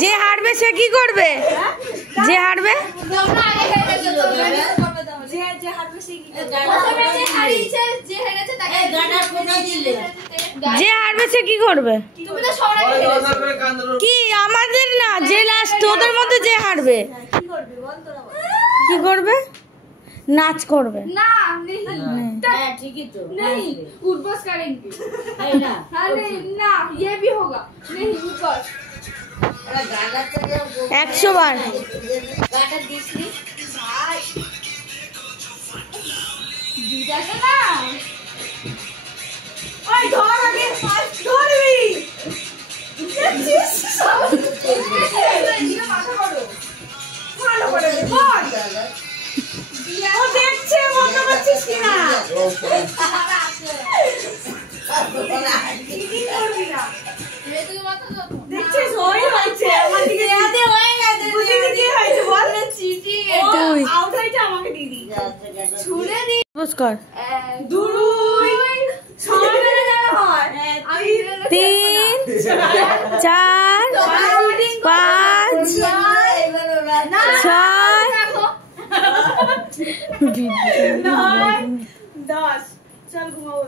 যে হারবে সে কি করবে? যে হারবে যে হারবে সে কি করবে? কি আমাদের না, যে লাস্ট তোদের মধ্যে যে হারবে কি করবে? नाच करबे ना नहीं ठीक है तो नहीं उठबस करेंगे है ना हाँ नहीं ना ये भी होगा नहीं उठबस गाना तो 100 बार गाना दिसली भाई दीदा से ना ओए धर आगे फास्ट धरबी ये सब ये माथा करो ভালো করে বল ও দেখছে মনে হচ্ছিস কি না কি করবি না রে তুই মাথা দাও দেখছিস ওই হচ্ছে আমাদের ইয়াতে হয়ে গেছে বুঝি কি হয়েছে বল না চিটি তুই আউটসাইডটা আমাকে দিদি ছুড়ে দি বস কর 2 6 মেরে জানা হয় 3 4 5 6 10 चल घुमाओ